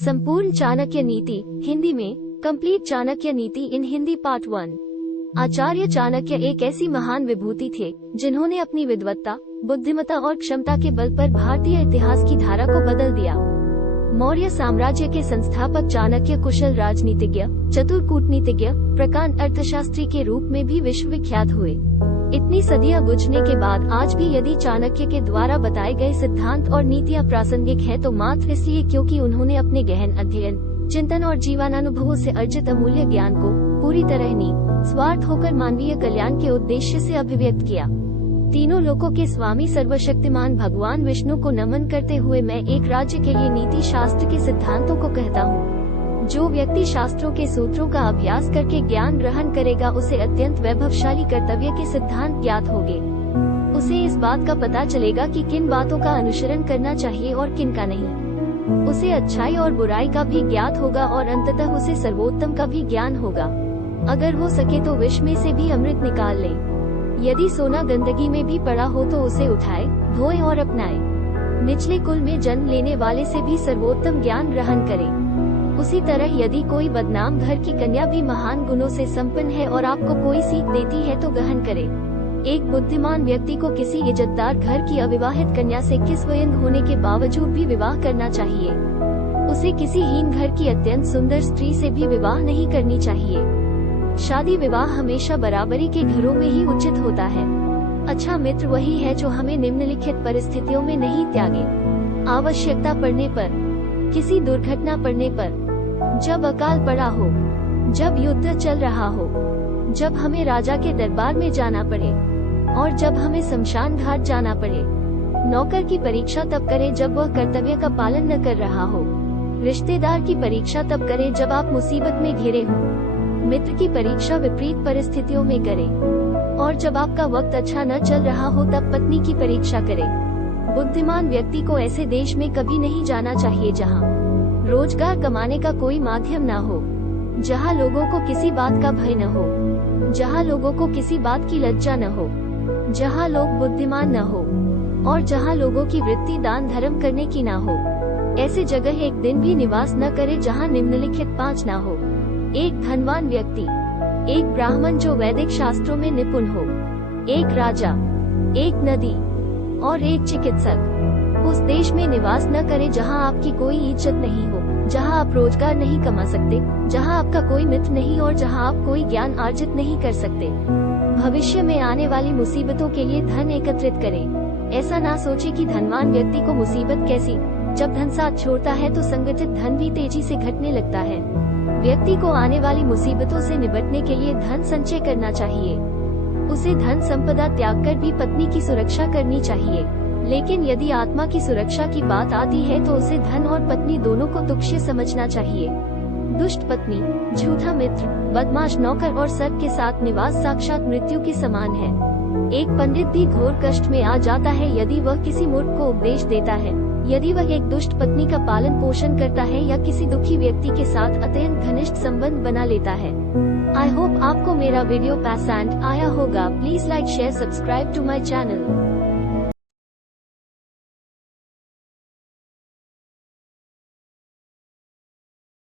संपूर्ण चाणक्य नीति हिंदी में कंप्लीट चाणक्य नीति इन हिंदी पार्ट 1। आचार्य चाणक्य एक ऐसी महान विभूति थे जिन्होंने अपनी विद्वत्ता, बुद्धिमत्ता और क्षमता के बल पर भारतीय इतिहास की धारा को बदल दिया। मौर्य साम्राज्य के संस्थापक चाणक्य कुशल राजनीतिज्ञ, चतुर कूटनीतिज्ञ, प्रकांड अर्थशास्त्री के रूप में भी विश्व विख्यात हुए। इतनी सदियां गुजरने के बाद आज भी यदि चाणक्य के द्वारा बताए गए सिद्धांत और नीतियां प्रासंगिक है तो मात्र इसलिए क्योंकि उन्होंने अपने गहन अध्ययन, चिंतन और जीवनानुभवों से अर्जित अमूल्य ज्ञान को पूरी तरह निस्वार्थ होकर मानवीय कल्याण के उद्देश्य से अभिव्यक्त किया। तीनों लोकों के स्वामी सर्वशक्तिमान भगवान विष्णु को नमन करते हुए मैं एक राज्य के लिए नीति शास्त्र के सिद्धांतों को कहता हूँ। जो व्यक्ति शास्त्रों के सूत्रों का अभ्यास करके ज्ञान ग्रहण करेगा उसे अत्यंत वैभवशाली कर्तव्य के सिद्धांत ज्ञात होंगे। उसे इस बात का पता चलेगा कि किन बातों का अनुसरण करना चाहिए और किन का नहीं। उसे अच्छाई और बुराई का भी ज्ञात होगा और अंततः उसे सर्वोत्तम का भी ज्ञान होगा। अगर हो सके तो विष में से भी अमृत निकाल ले। यदि सोना गंदगी में भी पड़ा हो तो उसे उठाए, धोए और अपनाए। निचले कुल में जन्म लेने वाले से भी सर्वोत्तम ज्ञान ग्रहण करे। उसी तरह यदि कोई बदनाम घर की कन्या भी महान गुणों से संपन्न है और आपको कोई सीख देती है तो गहन करे। एक बुद्धिमान व्यक्ति को किसी इज्जतदार घर की अविवाहित कन्या से किस वयंग होने के बावजूद भी विवाह करना चाहिए। उसे किसी हीन घर की अत्यंत सुंदर स्त्री से भी विवाह नहीं करनी चाहिए। शादी विवाह हमेशा बराबरी के घरों में ही उचित होता है। अच्छा मित्र वही है जो हमें निम्नलिखित परिस्थितियों में नहीं त्यागे। आवश्यकता पड़ने पर, किसी दुर्घटना पड़ने पर, जब अकाल पड़ा हो, जब युद्ध चल रहा हो, जब हमें राजा के दरबार में जाना पड़े और जब हमें शमशान घाट जाना पड़े। नौकर की परीक्षा तब करे जब वह कर्तव्य का पालन न कर रहा हो। रिश्तेदार की परीक्षा तब करे जब आप मुसीबत में घिरे हो। मित्र की परीक्षा विपरीत परिस्थितियों में करे और जब आपका वक्त अच्छा न चल रहा हो तब पत्नी की परीक्षा करे। बुद्धिमान व्यक्ति को ऐसे देश में कभी नहीं जाना चाहिए जहाँ रोजगार कमाने का कोई माध्यम न हो, जहाँ लोगों को किसी बात का भय न हो, जहाँ लोगों को किसी बात की लज्जा न हो, जहाँ लोग बुद्धिमान न हो और जहाँ लोगों की वृत्ति दान धर्म करने की न हो। ऐसे जगह एक दिन भी निवास न करे जहाँ निम्नलिखित 5 न हो। एक धनवान व्यक्ति, एक ब्राह्मण जो वैदिक शास्त्रों में निपुण हो, एक राजा, एक नदी और एक चिकित्सक। उस देश में निवास न करे जहां आपकी कोई इज्जत नहीं हो, जहां आप रोजगार नहीं कमा सकते, जहां आपका कोई मित्र नहीं और जहां आप कोई ज्ञान अर्जित नहीं कर सकते। भविष्य में आने वाली मुसीबतों के लिए धन एकत्रित करें। ऐसा ना सोचे कि धनवान व्यक्ति को मुसीबत कैसी, जब धन साथ छोड़ता है तो संगठित धन भी तेजी से घटने लगता है। व्यक्ति को आने वाली मुसीबतों से निपटने के लिए धन संचय करना चाहिए। उसे धन संपदा त्याग कर भी पत्नी की सुरक्षा करनी चाहिए। लेकिन यदि आत्मा की सुरक्षा की बात आती है तो उसे धन और पत्नी दोनों को तुच्छ समझना चाहिए। दुष्ट पत्नी, झूठा मित्र, बदमाश नौकर और सर्प के साथ निवास साक्षात मृत्यु के समान है। एक पंडित भी घोर कष्ट में आ जाता है यदि वह किसी मूर्ख को उपदेश देता है, यदि वह एक दुष्ट पत्नी का पालन पोषण करता है या किसी दुखी व्यक्ति के साथ अत्यंत घनिष्ठ संबंध बना लेता है। आई होप आपको मेरा वीडियो पसंद आया होगा। Please like, share, subscribe to my channel.